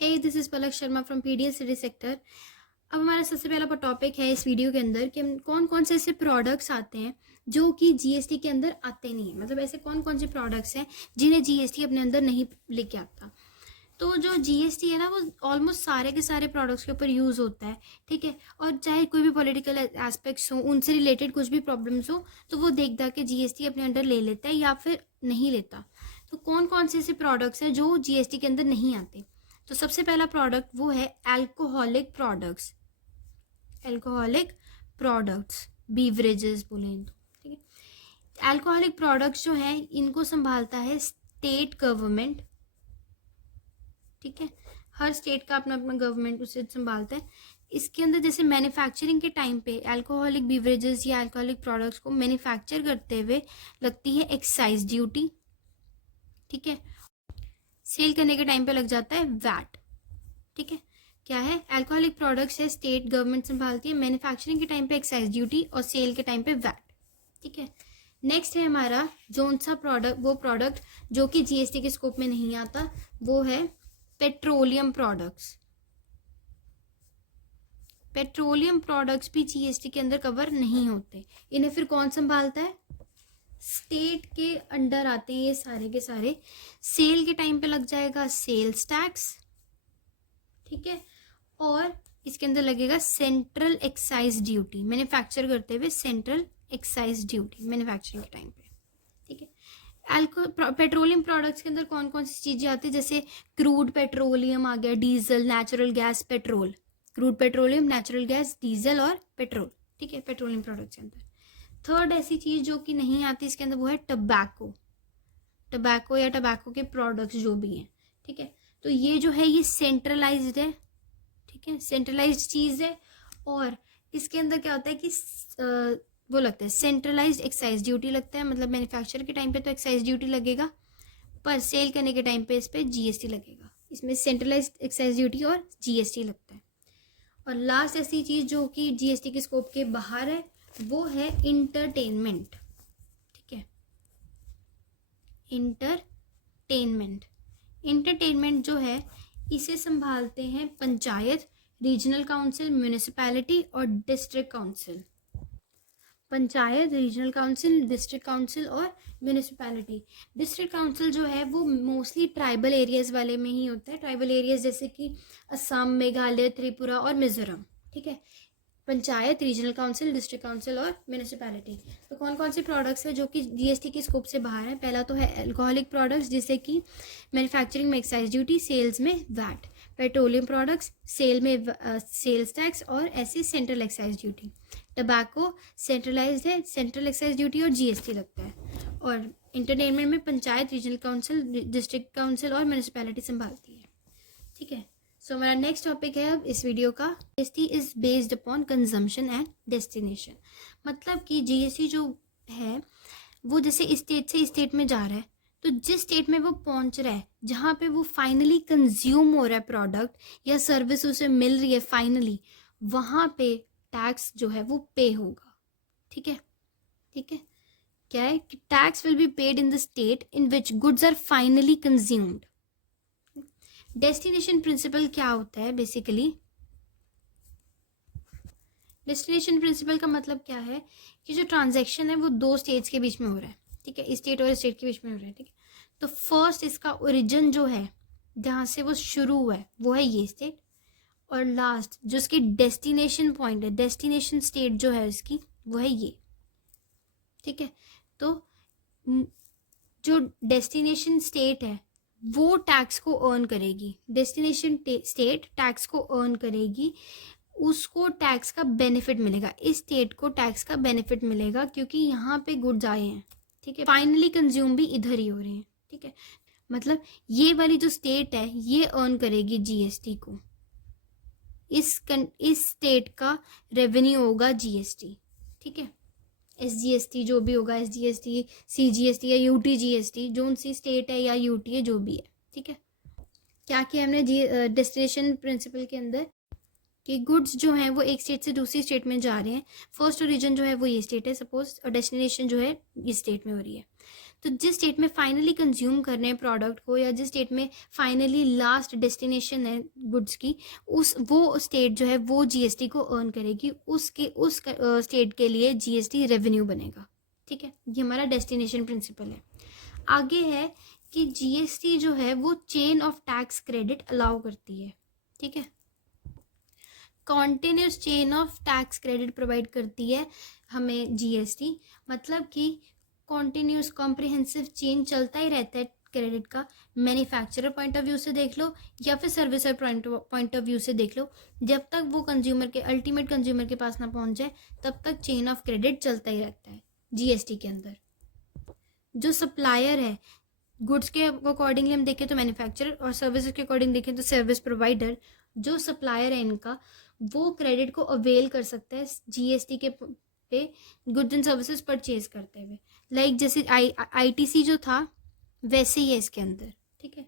Hey this is Palak Sharma from PDS city sector. अब हमारा सबसे पहला टॉपिक है इस वीडियो के अंदर कि कौन कौन से ऐसे प्रोडक्ट्स आते हैं जो कि जीएसटी के अंदर आते नहीं हैं। मतलब ऐसे कौन कौन से प्रोडक्ट्स हैं जिन्हें जीएसटी अपने अंदर नहीं लेके आता। तो जो जीएसटी है ना, वो ऑलमोस्ट सारे के सारे प्रोडक्ट्स के ऊपर यूज़ होता है, ठीक है। और चाहे कोई भी पॉलिटिकल एस्पेक्ट्स हो, उनसे रिलेटेड कुछ भी प्रॉब्लम्स हो, तो वो देख के जीएसटी अपने अंडर ले लेता है या फिर नहीं लेता। तो कौन कौन से ऐसे प्रोडक्ट्स हैं जो जीएसटी के अंदर नहीं आते। तो सबसे पहला प्रोडक्ट वो है alcoholic products. Alcoholic products, beverages बोले तो, ठीक है। अल्कोहलिक प्रोडक्ट्स जो है इनको संभालता है स्टेट गवर्नमेंट, ठीक है। हर स्टेट का अपना अपना गवर्नमेंट उसे संभालता है। इसके अंदर जैसे मैन्युफैक्चरिंग के टाइम पे अल्कोहलिक बीवरेजेस या अल्कोहलिक प्रोडक्ट्स को मैन्युफैक्चर करते हुए लगती है एक्साइज ड्यूटी, ठीक है। सेल करने के टाइम पे लग जाता है वैट, ठीक है। क्या है, अल्कोहलिक प्रोडक्ट्स है स्टेट गवर्नमेंट संभालती है, मैन्युफैक्चरिंग के टाइम पे एक्साइज ड्यूटी और सेल के टाइम पे वैट, ठीक है। नेक्स्ट है हमारा जोन सा प्रोडक्ट, वो प्रोडक्ट जो कि जीएसटी के स्कोप में नहीं आता, वो है पेट्रोलियम प्रोडक्ट्स। पेट्रोलियम प्रोडक्ट्स भी जीएसटी के अंदर कवर नहीं होते। इन्हें फिर कौन संभालता है, स्टेट के अंडर आते हैं ये सारे के सारे। सेल के टाइम पे लग जाएगा सेल्स टैक्स, ठीक है। और इसके अंदर लगेगा सेंट्रल एक्साइज ड्यूटी, मैन्युफैक्चर करते हुए सेंट्रल एक्साइज ड्यूटी मैन्युफैक्चरिंग के टाइम पे, ठीक है। पेट्रोलियम प्रोडक्ट्स के अंदर कौन कौन सी चीजें आती है, जैसे क्रूड पेट्रोलियम आ गया, diesel, natural gas, petrol. Crude petroleum, natural gas, diesel और पेट्रोल, ठीक है, पेट्रोलियम प्रोडक्ट्स के अंदर। थर्ड ऐसी चीज जो कि नहीं आती इसके अंदर वो है टबैको। टबैको या टबैको के प्रोडक्ट्स जो भी हैं, ठीक है। तो ये जो है ये सेंट्रलाइज्ड है, ठीक है, सेंट्रलाइज्ड चीज है। और इसके अंदर क्या होता है कि वो लगता है सेंट्रलाइज्ड एक्साइज ड्यूटी लगता है। मतलब मैन्युफैक्चर के टाइम पे तो एक्साइज ड्यूटी लगेगा, पर सेल करने के टाइम पे इस पे जीएसटी लगेगा। इसमें सेंट्रलाइज्ड एक्साइज ड्यूटी और जीएसटी लगता है। और लास्ट ऐसी चीज जो कि जीएसटी के स्कोप के बाहर है वो है इंटरटेनमेंट, ठीक है। इंटरटेनमेंट, इंटरटेनमेंट जो है इसे संभालते हैं पंचायत, रीजनल काउंसिल, म्यूनिसिपैलिटी और district council. Panchayat, regional council, district council और म्यूनिसिपैलिटी। डिस्ट्रिक्ट काउंसिल जो है वो मोस्टली ट्राइबल एरियाज वाले में ही होता है। ट्राइबल एरियाज जैसे कि असम, मेघालय, त्रिपुरा और मिजोरम, ठीक है। Panchayat, regional council, district council और म्यूनिसिपैलिटी। तो कौन कौन से प्रोडक्ट्स है जो कि जीएसटी के स्कोप से बाहर है। पहला तो है अल्कोहलिक प्रोडक्ट्स, जिससे कि मैन्युफैक्चरिंग में एक्साइज ड्यूटी, सेल्स में वैट। पेट्रोलियम प्रोडक्ट्स, सेल में सेल्स टैक्स और ऐसे central excise duty. Tobacco centralised है, सेंट्रल एक्साइज ड्यूटी और जीएसटी लगता है। और इंटरटेनमेंट में panchayat, regional council, district council और म्यूनिसिपैलिटी संभालती है, ठीक है। सो हमारा नेक्स्ट टॉपिक है अब इस वीडियो का, GST is based upon consumption and destination. मतलब कि जीएसटी जो है वो जैसे स्टेट से स्टेट में जा रहा है, तो जिस स्टेट में वो पहुंच रहा है, जहाँ पे वो फाइनली कंज्यूम हो रहा है प्रोडक्ट या सर्विस उसे मिल रही है फाइनली, वहाँ पे टैक्स जो है वो पे होगा, ठीक है, ठीक है। क्या है कि tax will be paid in the state in which goods are finally consumed. Destination principle क्या होता है बेसिकली, डेस्टिनेशन प्रिंसिपल का मतलब क्या है कि जो ट्रांजैक्शन है वो दो स्टेट्स के बीच में हो रहा है, ठीक है, स्टेट और स्टेट के बीच में हो रहा है, ठीक है। तो फर्स्ट इसका ओरिजिन जो है जहाँ से वो शुरू हुआ है वो है ये स्टेट, और लास्ट जो इसकी डेस्टिनेशन पॉइंट है, डेस्टिनेशन स्टेट जो है इसकी वो है ये, ठीक है। तो जो डेस्टिनेशन स्टेट है वो टैक्स को अर्न करेगी, डेस्टिनेशन स्टेट टैक्स को अर्न करेगी, उसको टैक्स का बेनिफिट मिलेगा, इस स्टेट को टैक्स का बेनिफिट मिलेगा क्योंकि यहाँ पे गुड्स आए हैं, ठीक है, फाइनली कंज्यूम भी इधर ही हो रहे हैं, ठीक है। मतलब ये वाली जो स्टेट है ये अर्न करेगी जीएसटी को, इस स्टेट का रेवेन्यू होगा जीएसटी, ठीक है। एसजीएसटी जो भी होगा, एसजीएसटी, सीजीएसटी या यूटी जीएसटी, जो सी स्टेट है या यूटी है जो भी है, ठीक है। क्या किया हमने डेस्टिनेशन प्रिंसिपल के अंदर कि गुड्स जो हैं वो एक स्टेट से दूसरी स्टेट में जा रहे हैं, फर्स्ट ओरिजिन जो है वो ये स्टेट है सपोज, और डेस्टिनेशन जो है इस स्टेट में हो रही है। तो जिस स्टेट में फाइनली कंज्यूम कर रहे हैं प्रोडक्ट को, या जिस स्टेट में फाइनली लास्ट डेस्टिनेशन है गुड्स की, वो स्टेट जो है वो जीएसटी को अर्न करेगी, उस स्टेट के लिए जीएसटी रेवेन्यू बनेगा। ठीक है, ये हमारा डेस्टिनेशन प्रिंसिपल है। आगे है कि जीएसटी जो है वो chain of tax credit allow करती है। ठीक है, continuous chain of tax credit provide करती है हमें जीएसटी, मतलब कि कॉन्टिन्यूस कॉम्प्रिहेंसिव चेन चलता ही रहता है क्रेडिट का। मैन्युफैक्चरर पॉइंट ऑफ व्यू से देख लो या फिर सर्विसर पॉइंट ऑफ व्यू से देख लो, जब तक वो कंज्यूमर के अल्टीमेट कंज्यूमर के पास ना पहुंच जाए तब तक चेन ऑफ क्रेडिट चलता ही रहता है जीएसटी के अंदर। जो सप्लायर है, गुड्स के अकॉर्डिंगली हम देखें तो मैन्युफैक्चरर, और सर्विसेज के अकॉर्डिंग देखें तो सर्विस प्रोवाइडर, जो सप्लायर है इनका, वो क्रेडिट को अवेल कर सकता है जीएसटी के पे गुड्स एंड सर्विसेज परचेज करते हुए। लाइक जैसे आईटीसी जो था वैसे ही है इसके अंदर। ठीक है,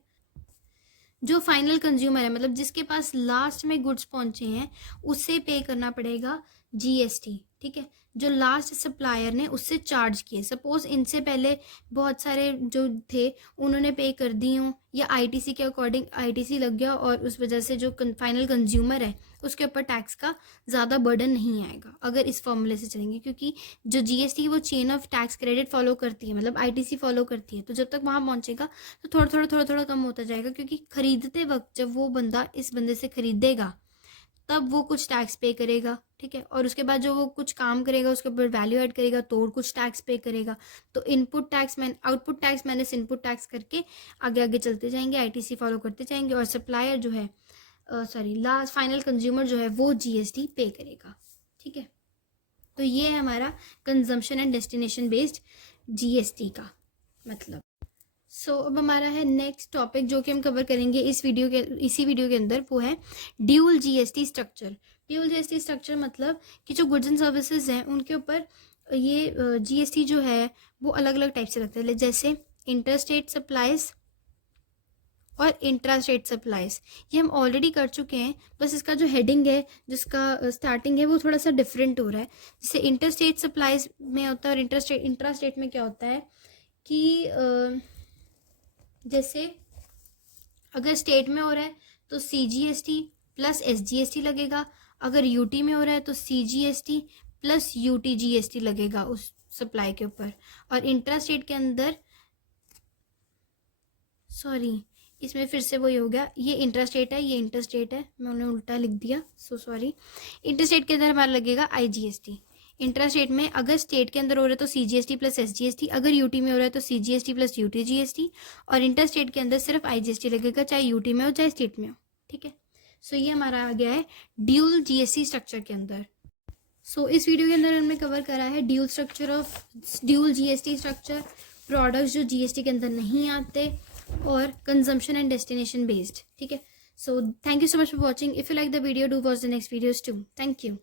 जो फाइनल कंज्यूमर है, मतलब जिसके पास लास्ट में गुड्स पहुंचे हैं, उसे पे करना पड़ेगा जीएसटी। ठीक है, जो लास्ट सप्लायर ने उससे चार्ज किए, सपोज इनसे पहले बहुत सारे जो थे उन्होंने पे कर दी हूँ, या आईटीसी के अकॉर्डिंग आईटीसी लग गया, और उस वजह से जो फाइनल कंज्यूमर है उसके ऊपर टैक्स का ज़्यादा बर्डन नहीं आएगा अगर इस फॉर्मूले से चलेंगे, क्योंकि जो जीएसटी वो chain of tax credit follow करती है, मतलब आईटीसी फॉलो करती है। तो जब तक वहाँ पहुँचेगा तो थोड़ा कम होता जाएगा, क्योंकि खरीदते वक्त जब वो बंदा इस बंदे से खरीदेगा तब वो कुछ टैक्स पे करेगा। ठीक है, और उसके बाद जो वो कुछ काम करेगा उसके ऊपर वैल्यू ऐड करेगा तो और कुछ टैक्स पे करेगा। तो input tax output tax minus input tax करके आगे आगे चलते जाएंगे, आईटीसी फॉलो करते जाएंगे, और सप्लायर जो है लास्ट फाइनल कंज्यूमर जो है वो जीएसटी पे करेगा। ठीक है, तो ये है हमारा consumption and destination based GST का मतलब। अब हमारा है नेक्स्ट टॉपिक जो कि हम कवर करेंगे इसी वीडियो के अंदर, वो है dual GST structure. Dual GST structure मतलब कि जो गुड्स एंड सर्विसेज हैं उनके ऊपर ये जीएसटी जो है वो अलग अलग टाइप से लगता है, जैसे इंटरस्टेट सप्लाईज और इंट्रास्टेट सप्लाईज। ये हम ऑलरेडी कर चुके हैं, बस इसका जो हेडिंग है, जिसका स्टार्टिंग है, वो थोड़ा सा डिफरेंट हो रहा है। जैसे इंटरस्टेट सप्लाईज में होता है और इंट्रास्टेट में क्या होता है कि जैसे अगर स्टेट में हो रहा है तो सीजीएसटी प्लस एसजीएसटी लगेगा, अगर यूटी में हो रहा है तो सीजीएसटी प्लस यूटी जीएसटी लगेगा उस सप्लाई के ऊपर। और इंट्रास्टेट के अंदर इसमें फिर से वही हो गया, ये इंट्रास्टेट है, ये इंटरस्टेट है, मैंने उल्टा लिख दिया, इंटरस्टेट के अंदर हमारा लगेगा आईजीएसटी। इंट्रास्टेट में अगर स्टेट के अंदर हो रहा है तो सीजीएसटी प्लस एसजीएसटी, अगर यूटी में हो रहा है तो सीजीएसटी प्लस यूटी जीएसटी, और इंटरस्टेट के अंदर सिर्फ आईजीएसटी लगेगा, चाहे यूटी में हो चाहे स्टेट में हो। ठीक है, ये हमारा आ गया है ड्यूल जीएसटी स्ट्रक्चर के अंदर। इस वीडियो के अंदर हमने कवर करा है ड्यूल जीएसटी स्ट्रक्चर, प्रोडक्ट्स जो जीएसटी के अंदर नहीं आते, और कंजम्पशन एंड डेस्टिनेशन बेस्ड। ठीक है, thank you so much for watching. If you like the video, do watch the next videos too. Thank you.